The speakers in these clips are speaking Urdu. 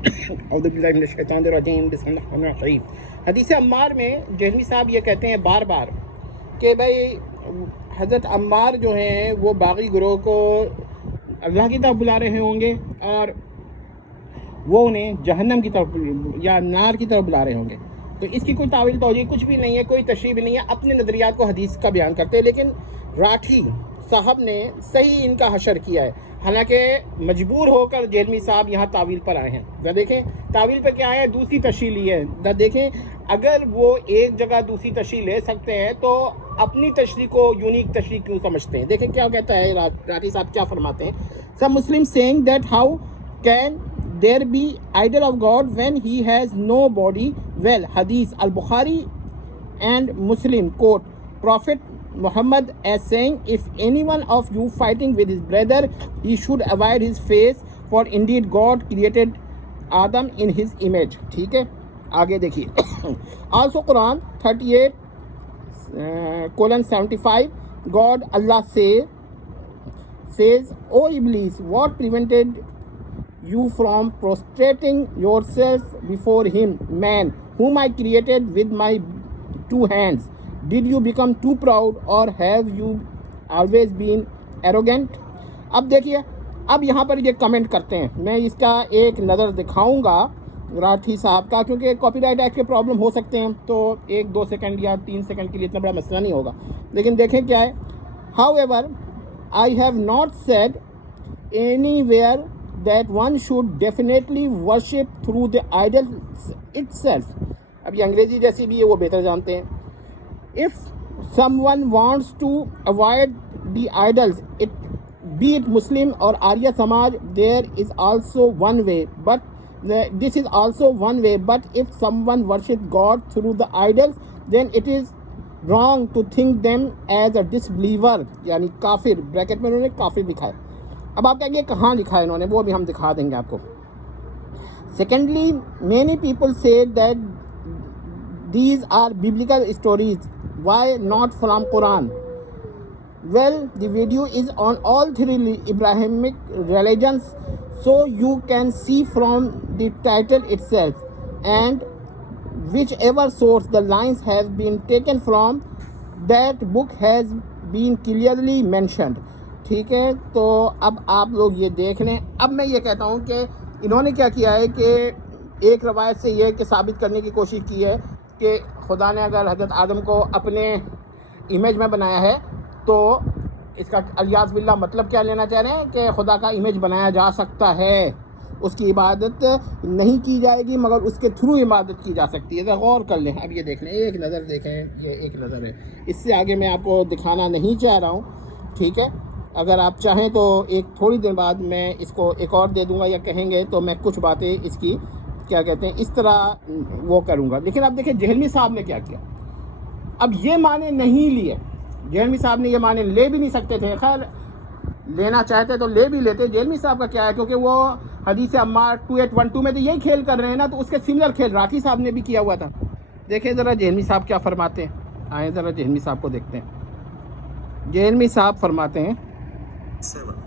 اعوذ باللہ من الشیطان الرجیم بسم اللہ الرحمن الرحیم. حدیث عمار میں جہمی صاحب یہ کہتے ہیں بار بار کہ بھائی حضرت عمار جو ہیں وہ باغی گروہ کو اللہ کی طرف بلا رہے ہوں گے اور وہ انہیں جہنم کی طرف یا نار کی طرف بلا رہے ہوں گے. تو اس کی کوئی تعویل توجیہ کچھ بھی نہیں ہے, کوئی تشریح بھی نہیں ہے, اپنے نظریات کو حدیث کا بیان کرتے ہیں. لیکن راٹھی صاحب نے صحیح ان کا حشر کیا ہے, حالانکہ مجبور ہو کر جہلمی صاحب یہاں تعویل پر آئے ہیں. ذرا دیکھیں تعویل پہ کیا ہے, دوسری تشریح لی ہے. ذرا دیکھیں اگر وہ ایک جگہ دوسری تشریح لے سکتے ہیں تو اپنی تشریح کو یونیک تشریح کیوں سمجھتے ہیں. دیکھیں کیا کہتا ہے راٹھی صاحب, کیا فرماتے ہیں. Some Muslim seeing that how can there be idol of God when he has no body. Well, Hadith al-Bukhari and Muslim quote Prophet Muhammad as saying, if anyone of you fighting with his brother, he should avoid his face, for indeed God created Adam in his image. ٹھیک ہے, آگے دیکھیے. Also Quran 38:75 God Allah says, O Iblis, what prevented you from prostrating yourself before him, man, whom I created with my 2 hands? Did you become too proud, or have you always been arrogant? اب دیکھیے, اب یہاں پر یہ کمنٹ کرتے ہیں. میں اس کا ایک نظر دکھاؤں گا راٹھی صاحب کا, کیونکہ کاپی رائٹ ایکٹ کے پرابلم ہو سکتے ہیں, تو 1-2 سیکنڈ یا 3 سیکنڈ کے لیے اتنا بڑا مسئلہ نہیں ہوگا. لیکن دیکھیں کیا ہے. However, I have not said anywhere that one should definitely worship through the idol itself. اب یہ انگریزی جیسی بھی ہے, وہ بہتر جانتے ہیں. If someone wants to avoid the idols, be it Muslim or Arya Samaj, there is also one way, but this is also one way. But if someone worships God through the idols, then it is wrong to think them as a disbeliever, یعنی کافر. بریکٹ میں انہوں نے کافر لکھا ہے. اب آپ کہیں گے کہاں لکھا ہے انہوں نے, وہ بھی ہم دکھا دیں گے آپ کو. Secondly, many people say that these are biblical stories. Why not from Quran? Well, the video is on all 3 Abrahamic religions, so you can see from the title itself, and whichever source the lines have been taken from, that book has been clearly mentioned. ٹھیک ہے, تو اب آپ لوگ یہ دیکھ لیں. اب میں یہ کہتا ہوں کہ انہوں نے کیا کیا ہے کہ ایک روایت سے یہ کہ ثابت کرنے کی کوشش کی ہے کہ خدا نے اگر حضرت آدم کو اپنے امیج میں بنایا ہے, تو اس کا الیاذ باللہ مطلب کیا لینا چاہ رہے ہیں کہ خدا کا امیج بنایا جا سکتا ہے, اس کی عبادت نہیں کی جائے گی مگر اس کے تھرو عبادت کی جا سکتی ہے. ذرا غور کر لیں. اب یہ دیکھ لیں, ایک نظر دیکھیں, یہ ایک نظر ہے. اس سے آگے میں آپ کو دکھانا نہیں چاہ رہا ہوں. ٹھیک ہے, اگر آپ چاہیں تو ایک تھوڑی دیر بعد میں اس کو ایک اور دے دوں گا, یا کہیں گے تو میں کچھ باتیں اس کی کیا کہتے ہیں اس طرح وہ کروں گا. لیکن اب دیکھیں جہلمی صاحب نے کیا کیا. اب یہ معنی نہیں لیے جہلمی صاحب نے, یہ معنی لے بھی نہیں سکتے تھے. خیر لینا چاہتے تو لے بھی لیتے. جہلمی صاحب کا کیا ہے, کیونکہ وہ حدیث عمار 2812 میں تو یہی کھیل کر رہے ہیں نا, تو اس کے سملر کھیل راٹھی صاحب نے بھی کیا ہوا تھا. دیکھیں ذرا جہلمی صاحب کیا فرماتے ہیں. آئیں ذرا جہلمی صاحب کو دیکھتے ہیں. جہلمی صاحب فرماتے ہیں 7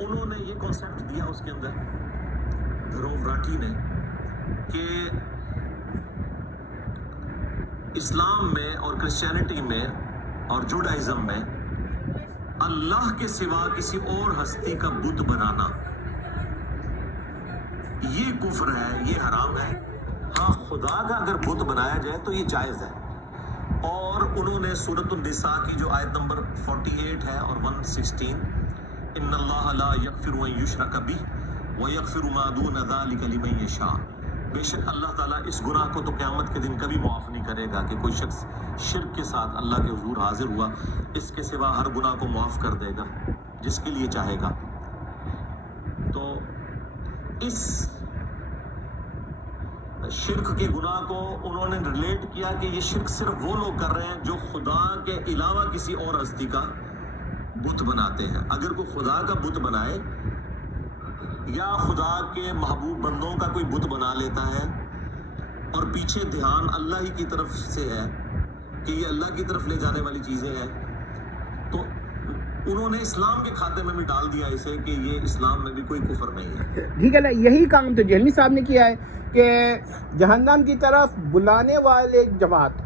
انہوں نے یہ کانسیپٹ دیا اس کے اندر دھروو راٹھی نے کہ اسلام میں اور کرسچینٹی میں اور جوڈائزم میں اللہ کے سوا کسی اور ہستی کا بت بنانا یہ کفر ہے, یہ حرام ہے. ہاں خدا کا اگر بت بنایا جائے تو یہ جائز ہے. اور انہوں نے سورۃ النساء کی جو آیت نمبر 48 ہے اور 116, ان اللہ لا یغفر ان یشرک بہ ویغفر ما دون ذلک لمن یشاء, بے شک اللہ تعالیٰ اس گناہ کو تو قیامت کے دن کبھی معاف نہیں کرے گا کہ کوئی شخص شرک کے ساتھ اللہ کے حضور حاضر ہوا, اس کے سوا ہر گناہ کو معاف کر دے گا جس کے لیے چاہے گا. تو اس شرک کے گناہ کو انہوں نے ریلیٹ کیا کہ یہ شرک صرف وہ لوگ کر رہے ہیں جو خدا کے علاوہ کسی اور ہستی کا بت بناتے ہیں. اگر کوئی خدا کا بت بنائے یا خدا کے محبوب بندوں کا کوئی بت بنا لیتا ہے اور پیچھے دھیان اللہ ہی کی طرف سے ہے کہ یہ اللہ کی طرف لے جانے والی چیزیں ہیں, تو انہوں نے اسلام کے کھاتے میں بھی ڈال دیا اسے کہ یہ اسلام میں بھی کوئی کفر نہیں ہے. ٹھیک ہے نا, یہی کام تو جہلمی صاحب نے کیا ہے کہ جہنم کی طرف بلانے والے جماعت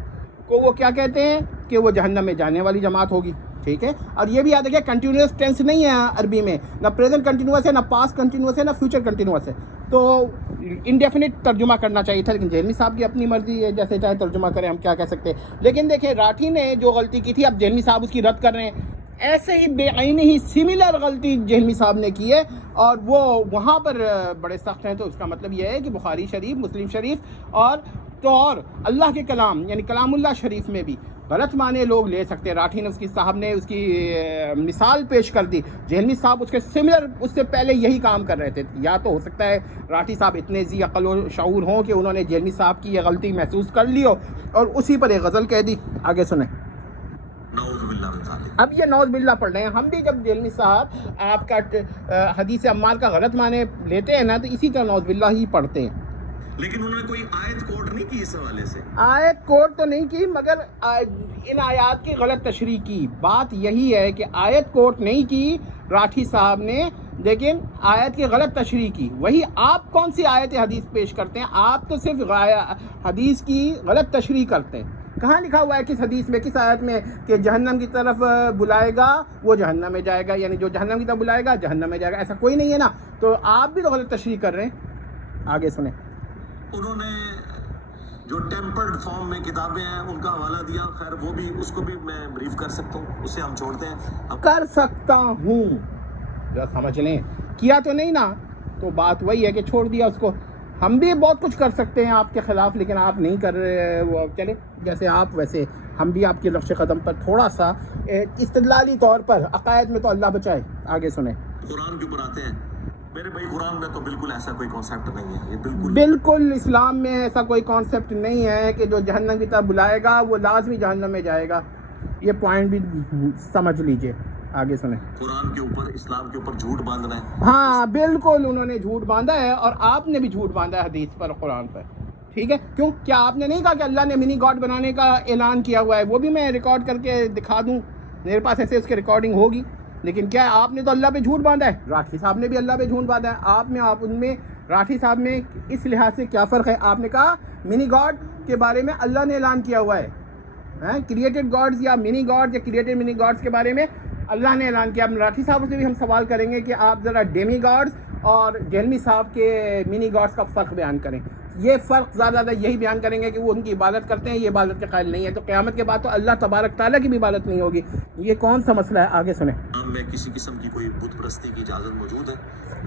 کو وہ کیا کہتے ہیں کہ وہ جہنم میں جانے والی جماعت ہوگی. ٹھیک ہے, اور یہ بھی یاد ہے کہ کنٹینیوس ٹینس نہیں ہے عربی میں, نہ پریزنٹ کنٹینیوس ہے, نہ پاسٹ کنٹینیوس ہے, نہ فیوچر کنٹینیوس ہے. تو انڈیفینٹ ترجمہ کرنا چاہیے تھا, لیکن جہلمی صاحب کی اپنی مرضی ہے, جیسے چاہے ترجمہ کریں, ہم کیا کہہ سکتے ہیں. لیکن دیکھیں راٹھی نے جو غلطی کی تھی, اب جہلمی صاحب اس کی رد کر رہے ہیں. ایسے ہی بے عینی ہی سملر غلطی جہلمی صاحب نے کی ہے, اور وہ وہاں پر بڑے سخت ہیں. تو اس کا مطلب یہ ہے کہ بخاری شریف, مسلم شریف اور اللہ کے کلام یعنی کلام اللہ شریف میں بھی غلط معنی لوگ لے سکتے ہیں. راٹھی نے اس کی صاحب نے اس کی مثال پیش کر دی. جہلمی صاحب اس کے سملر اس سے پہلے یہی کام کر رہے تھے. یا تو ہو سکتا ہے راٹھی صاحب اتنے ذی عقل و شعور ہوں کہ انہوں نے جہلمی صاحب کی یہ غلطی محسوس کر لی ہو اور اسی پر ایک غزل کہہ دی. آگے سنیں. نعوذ باللہ من ذالک. اب یہ نعوذ باللہ پڑھ رہے ہیں. ہم بھی جب جہلمی صاحب آپ کا حدیث عمار کا غلط معنی لیتے ہیں نا, تو اسی طرح نعوذ باللہ ہی پڑھتے ہیں. لیکن انہوں نے کوئی آیت کوٹ نہیں کی اس حوالے سے. آیت کوٹ تو نہیں کی, مگر ان آیات کی غلط تشریح کی. بات یہی ہے کہ آیت کوٹ نہیں کی راٹھی صاحب نے, لیکن آیت کی غلط تشریح کی. وہی آپ کون سی آیت حدیث پیش کرتے ہیں؟ آپ تو صرف حدیث کی غلط تشریح کرتے ہیں. کہاں لکھا ہوا ہے کس حدیث میں, کس آیت میں کہ جہنم کی طرف بلائے گا وہ جہنم میں جائے گا, یعنی جو جہنم کی طرف بلائے گا جہنم میں جائے گا؟ ایسا کوئی نہیں ہے نا. تو آپ بھی تو غلط تشریح کر رہے ہیں. آگے سنیں. انہوں نے جو ٹیمپرڈ فارم میں کتابیں ہیں ان کا حوالہ دیا. خیر وہ بھی, اس کو بھی میں بریف کر سکتا ہوں, اسے ہم چھوڑتے ہیں. کر سکتا ہوں, ذرا سمجھ لیں. کیا تو نہیں نا, تو بات وہی ہے کہ چھوڑ دیا اس کو. ہم بھی بہت کچھ کر سکتے ہیں آپ کے خلاف, لیکن آپ نہیں کر رہے. وہ چلے جیسے آپ ویسے ہم بھی آپ کے نقش قدم پر تھوڑا سا استدلالی طور پر. عقائد میں تو اللہ بچائے. آگے سنیں. قرآن کے اوپر آتے ہیں. میرے بھائی قرآن میں تو بالکل ایسا کوئی کانسیپٹ نہیں ہے. یہ بالکل اسلام میں ایسا کوئی کانسیپٹ نہیں ہے کہ جو جہنم کی طرف بلائے گا وہ لازمی جہنم میں جائے گا. یہ پوائنٹ بھی سمجھ لیجئے. آگے سنیں. قرآن کے اوپر, اسلام کے اوپر جھوٹ باندھنا ہے. ہاں بالکل, انہوں نے جھوٹ باندھا ہے, اور آپ نے بھی جھوٹ باندھا ہے حدیث پر, قرآن پر. ٹھیک ہے, کیوں؟ کیا آپ نے نہیں کہا کہ اللہ نے منی گاڈ بنانے کا اعلان کیا ہوا ہے؟ وہ بھی میں ریکارڈ کر کے دکھا دوں, میرے پاس ایسے اس کی ریکارڈنگ ہوگی. لیکن کیا آپ نے تو اللہ پہ جھوٹ باندھا ہے, راٹھی صاحب نے بھی اللہ پہ جھوٹ باندھا ہے. آپ ان میں راٹھی صاحب میں اس لحاظ سے کیا فرق ہے؟ آپ نے کہا منی گاڈ کے بارے میں اللہ نے اعلان کیا ہوا ہے, کریٹڈ گاڈز یا منی گاڈ یا کریٹڈ منی گاڈز کے بارے میں اللہ نے اعلان کیا. راٹھی صاحب سے بھی ہم سوال کریں گے کہ آپ ذرا ڈیمی گاڈز اور جہلمی صاحب کے منی گاڈز کا فرق بیان کریں. یہ فرق زیادہ یہی بیان کریں گے کہ وہ ان کی عبادت کرتے ہیں, یہ عبادت کے قائل نہیں ہے. تو قیامت کے بعد تو اللہ تبارک تعالیٰ کی بھی عبادت نہیں ہوگی. یہ کون سا مسئلہ ہے؟ آگے سنیں. میں کسی قسم کی کوئی بت پرستی کی اجازت موجود ہے؟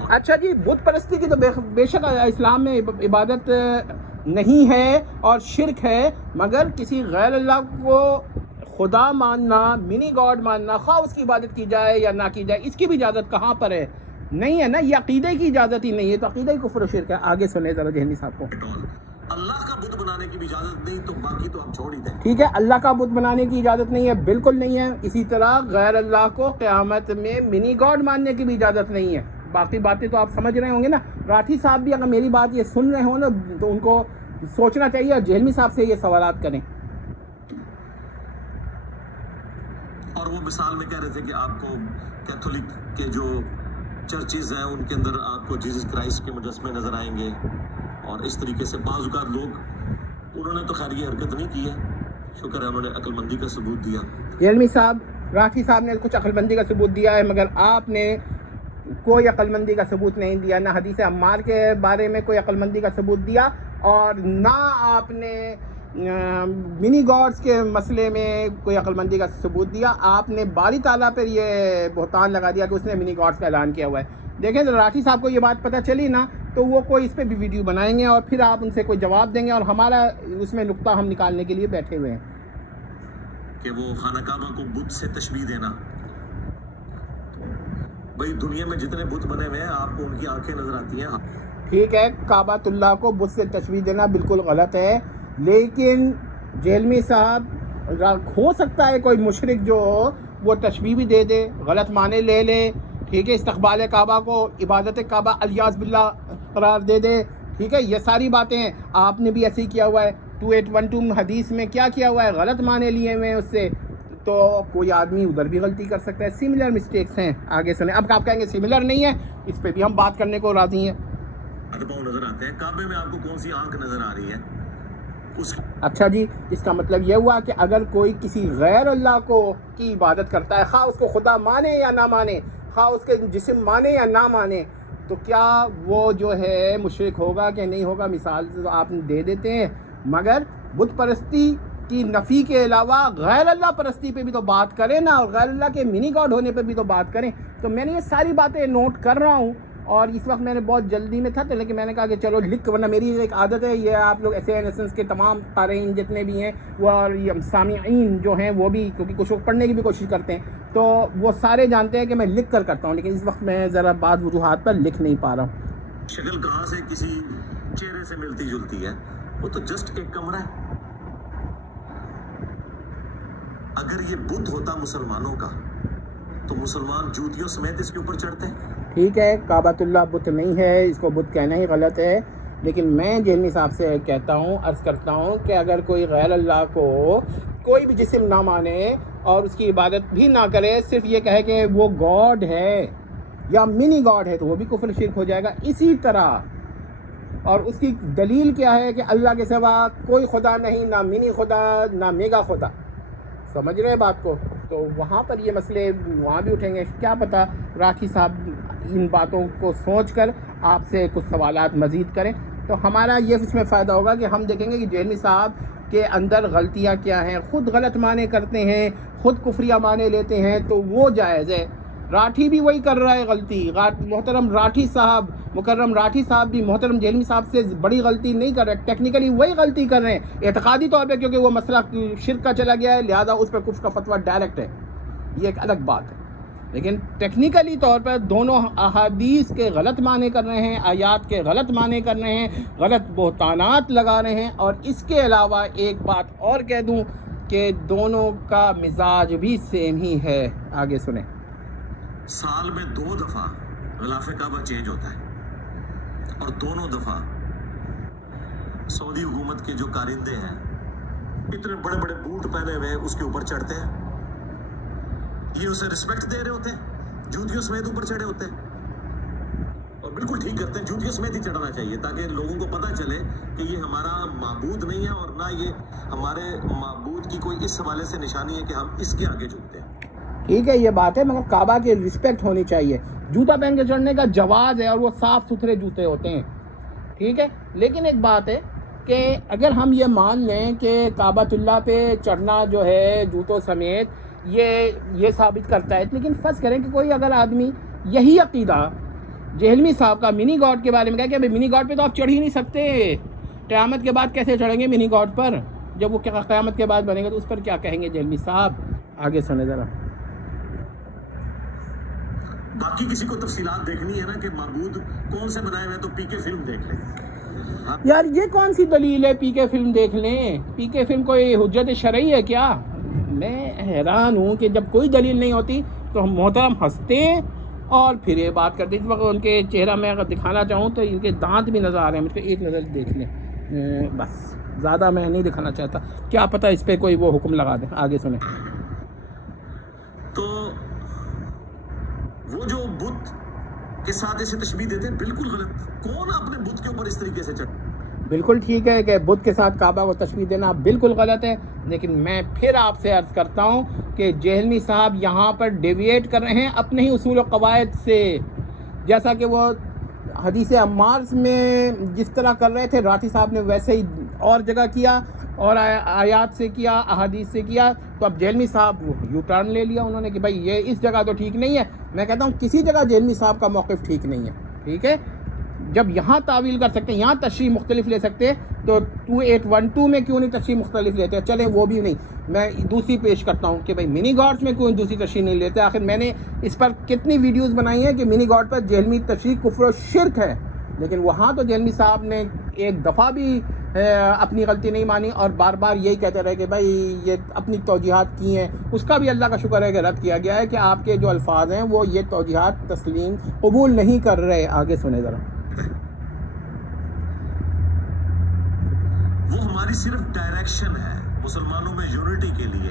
اچھا جی, بت پرستی کی تو بے شک اسلام میں عبادت نہیں ہے اور شرک ہے, مگر کسی غیر اللہ کو خدا ماننا, منی گاڈ ماننا, خواہ اس کی عبادت کی جائے یا نہ کی جائے, اس کی بھی اجازت کہاں پر ہے؟ نہیں ہے نا. یہ عقیدے کی اجازت ہی نہیں ہے, تو عقیدہ ہی کفر و شرک ہے. آگے سنیں ذرا جہلمی صاحب کو. اللہ کا بت بنانے کی بھی اجازت نہیں, تو باقی تو ہم چھوڑ ہی دیں. ٹھیک ہے, اللہ کا بت بنانے کی اجازت نہیں ہے, بالکل نہیں ہے. اسی طرح غیر اللہ کو قیامت میں منی گاڈ ماننے کی بھی اجازت نہیں ہے. باقی باتیں تو آپ سمجھ رہے ہوں گے نا. راٹھی صاحب بھی اگر میری بات یہ سن رہے ہوں نا, تو ان کو سوچنا چاہیے اور جہلمی صاحب سے یہ سوالات کریں. اور وہ مثال میں کہہ رہے تھے کہ آپ کو کیتھولک کے جو چرچز ہیں ان کے اندر آپ کو جیزس کرائسٹ کے مجسمے نظر آئیں گے, اور اس طریقے سے بعض اوقات لوگ, انہوں نے تو خیر یہ حرکت نہیں کی ہے, شکر ہے انہوں نے عقل مندی کا ثبوت دیا. جہلمی صاحب, راٹھی صاحب نے کچھ عقل مندی کا ثبوت دیا ہے, مگر آپ نے کوئی عقل مندی کا ثبوت نہیں دیا. نہ حدیث عمار کے بارے میں کوئی عقل مندی کا ثبوت دیا, اور نہ آپ نے منی گاڈز کے مسئلے میں کوئی عقل مندی کا ثبوت دیا. آپ نے باری تعالیٰ پر یہ بہتان لگا دیا کہ اس نے منی گاڈز کا اعلان کیا ہوا ہے. دیکھیں راٹھی صاحب کو یہ بات پتہ چلی نا, تو وہ کوئی اس پہ بھی ویڈیو بنائیں گے, اور پھر آپ ان سے کوئی جواب دیں گے, اور ہمارا اس میں نقطہ ہم نکالنے کے لیے بیٹھے ہوئے ہیں کہ وہ خانہ کعبہ کو بت سے تشبیہ دینا. بھائی دنیا میں جتنے بت بنے ہوئے ہیں آپ کو ان کی آنکھیں نظر آتی ہیں. ٹھیک ہے, کعبۃ اللہ کو بت سے تشبیہ دینا بالکل غلط ہے, لیکن جہلمی صاحب ہو سکتا ہے کوئی مشرک جو ہو وہ تشبیہ بھی دے دے, غلط معنی لے لے. ٹھیک ہے, استقبال کعبہ کو عبادت کعبہ الیاذ باللہ قرار دے دے. ٹھیک ہے, یہ ساری باتیں ہیں. آپ نے بھی ایسے ہی کیا ہوا ہے. 2812 حدیث میں کیا کیا ہوا ہے, غلط معنی لیے ہوئے ہیں اس سے. تو کوئی آدمی ادھر بھی غلطی کر سکتا ہے. سملر مسٹیکس ہیں. آگے سنیں. اب آپ کہیں گے سملر نہیں ہے, اس پہ بھی ہم بات کرنے کو راضی ہیں. ادباؤ نظر آتے ہیں. کعبے میں آپ کو کون سی آنکھ نظر آ رہی ہے؟ اچھا جی, اس کا مطلب یہ ہوا کہ اگر کوئی کسی غیر اللہ کو کی عبادت کرتا ہے, خواہ اس کو خدا مانے یا نہ مانے, خواہ اس کے جسم مانے یا نہ مانے, تو کیا وہ جو ہے مشرک ہوگا کہ نہیں ہوگا؟ مثال تو آپ دے دیتے ہیں, مگر بت پرستی کی نفی کے علاوہ غیر اللہ پرستی پہ بھی تو بات کریں نا, اور غیر اللہ کے منی گاڈ ہونے پہ بھی تو بات کریں. تو میں نے یہ ساری باتیں نوٹ کر رہا ہوں, اور اس وقت میں نے بہت جلدی میں تھا, تو لیکن میں نے کہا کہ چلو لکھ, ورنہ میری ایک عادت ہے, یہ آپ لوگ ایسے ایسنس کے تمام قارئین جتنے بھی ہیں وہ, اور سامعین جو ہیں وہ بھی, کیونکہ کچھ لوگ پڑھنے کی بھی کوشش کرتے ہیں, تو وہ سارے جانتے ہیں کہ میں لکھ کر کرتا ہوں, لیکن اس وقت میں ذرا بعض وجوہات پر لکھ نہیں پا رہا ہوں. شکل کہاں سے کسی چہرے سے ملتی جلتی ہے؟ وہ تو جسٹ ایک کمرہ ہے. اگر یہ بت ہوتا مسلمانوں کا تو مسلمان جوتیوں سمیت اس کے اوپر چڑھتے ہیں. ٹھیک ہے, کعبۃ اللہ بت نہیں ہے, اس کو بت کہنا ہی غلط ہے, لیکن میں جہلمی صاحب سے کہتا ہوں, عرض کرتا ہوں کہ اگر کوئی غیر اللہ کو کوئی بھی جسم نہ مانے اور اس کی عبادت بھی نہ کرے, صرف یہ کہے کہ وہ گاڈ ہے یا منی گاڈ ہے, تو وہ بھی کفر شرک ہو جائے گا. اسی طرح, اور اس کی دلیل کیا ہے کہ اللہ کے سوا کوئی خدا نہیں, نہ منی خدا نہ میگا خدا. سمجھ رہے ہیں بات کو؟ تو وہاں پر یہ مسئلے وہاں بھی اٹھیں گے. کیا پتہ راکھی صاحب ان باتوں کو سوچ کر آپ سے کچھ سوالات مزید کریں, تو ہمارا یہ اس میں فائدہ ہوگا کہ ہم دیکھیں گے کہ جہلمی صاحب کے اندر غلطیاں کیا ہیں. خود غلط معنی کرتے ہیں, خود کفریہ معنی لیتے ہیں, تو وہ جائز ہے. راٹھی بھی وہی کر رہا ہے غلطی. محترم راٹھی صاحب, مکرم راٹھی صاحب بھی محترم جہلمی صاحب سے بڑی غلطی نہیں کر رہے, ٹیکنیکلی وہی غلطی کر رہے ہیں. اعتقادی طور پہ کیونکہ وہ مسئلہ شرک کا چلا گیا ہے, لہذا اس پہ کفر کا فتویٰ ڈائریکٹ ہے, یہ ایک الگ بات ہے. لیکن ٹیکنیکلی طور پر دونوں احادیث کے غلط معنی کر رہے ہیں, آیات کے غلط معنی کر رہے ہیں, غلط بہتانات لگا رہے ہیں. اور اس کے علاوہ ایک بات اور کہہ دوں کہ دونوں کا مزاج بھی سیم ہی ہے. آگے سنیں. سال میں 2 دفعہ غلاف کعبہ چینج ہوتا ہے, اور دونوں دفعہ سعودی حکومت کے جو کارندے ہیں اتنے بڑے بڑے بوٹ پہنے ہوئے اس کے اوپر چڑھتے ہیں. یہ اسے رسپیکٹ دے رہے ہوتے ہیں, جوتیوں سمیت اوپر چڑھے ہوتے ہیں, اور بالکل ٹھیک کرتے ہیں, جوتیوں سمیت ہی چڑھنا چاہیے تاکہ لوگوں کو پتہ چلے کہ یہ ہمارا معبود نہیں ہے, اور نہ یہ ہمارے معبود کی کوئی اس حوالے سے نشانی ہے کہ ہم اس کے آگے جھکتے ہیں. ٹھیک ہے, یہ بات ہے, مگر کعبہ کی رسپیکٹ ہونی چاہیے. جوتا پہن کے چڑھنے کا جواز ہے, اور وہ صاف ستھرے جوتے ہوتے ہیں, ٹھیک ہے. لیکن ایک بات ہے کہ اگر ہم یہ مان لیں کہ کعبۃ اللہ پہ چڑھنا جو ہے جوتوں سمیت یہ ثابت کرتا ہے, لیکن فرض کریں کہ کوئی اگر آدمی یہی عقیدہ جہلمی صاحب کا منی گاڈ کے بارے میں کہا کہ منی گاڈ پہ تو آپ چڑھ ہی نہیں سکتے, قیامت کے بعد کیسے چڑھیں گے منی گاڈ پر, جب وہ قیامت کے بعد بنے گا تو اس پر کیا کہیں گے جہلمی صاحب؟ آگے سنیں ذرا. باقی کسی کو تفصیلات دیکھنی ہے نا کہ معبود کون سے بنائے ہوئے, تو پی کے فلم دیکھ لیں. یار یہ کون سی دلیل ہے پی کے فلم دیکھ لیں؟ پی کے فلم کوئی حجت شرعی ہے کیا؟ میں حیران ہوں کہ جب کوئی دلیل نہیں ہوتی تو ہم محترم ہنستے ہیں اور پھر یہ بات کرتے ہیں. اس وقت ان کے چہرہ میں اگر دکھانا چاہوں تو ان کے دانت بھی نظر آ رہے ہیں, مجھ کو ایک نظر دیکھ لیں بس, زیادہ میں نہیں دکھانا چاہتا, کیا پتہ اس پہ کوئی وہ حکم لگا دیں. آگے سنیں. تو وہ جو بت کے ساتھ ایسے تشبیہ دیتے ہیں بالکل غلط. کون اپنے بت کے اوپر اس طریقے سے چڑھ؟ بالکل ٹھیک ہے کہ بت کے ساتھ کعبہ کو تشبیہ دینا بالکل غلط ہے, لیکن میں پھر آپ سے عرض کرتا ہوں کہ جہلمی صاحب یہاں پر ڈیویٹ کر رہے ہیں اپنے ہی اصول و قواعد سے. جیسا کہ وہ حدیث عمار میں جس طرح کر رہے تھے, راٹھی صاحب نے ویسے ہی اور جگہ کیا, اور آیات سے کیا, احادیث سے کیا. تو اب جہلمی صاحب یو ٹرن لے لیا انہوں نے کہ بھائی یہ اس جگہ تو ٹھیک نہیں ہے. میں کہتا ہوں کسی جگہ جہلمی صاحب کا موقف ٹھیک نہیں ہے, ٹھیک ہے. جب یہاں تعویل کر سکتے ہیں, یہاں تشریح مختلف لے سکتے ہیں, تو 2812 میں کیوں نہیں تشریح مختلف لیتے؟ چلیں وہ بھی نہیں, میں دوسری پیش کرتا ہوں کہ بھائی منی گاڈس میں کیوں دوسری تشریح نہیں لیتے. آخر میں نے اس پر کتنی ویڈیوز بنائی ہیں کہ منی گاڈ پر جہلمی تشریح کفر و شرک ہے, لیکن وہاں تو جہلمی صاحب نے ایک دفعہ بھی اپنی غلطی نہیں مانی, اور بار بار یہی کہتے رہے کہ بھائی یہ اپنی توجیحات کی ہیں. اس کا بھی اللہ کا شکر ہے کہ رد کیا گیا ہے کہ آپ کے جو الفاظ ہیں وہ یہ توجیحات تسلیم قبول نہیں کر رہے. آگے سنیں ذرا. وہ ہماری صرف ڈائریکشن ہے مسلمانوں میں یونٹی کے لیے.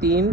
3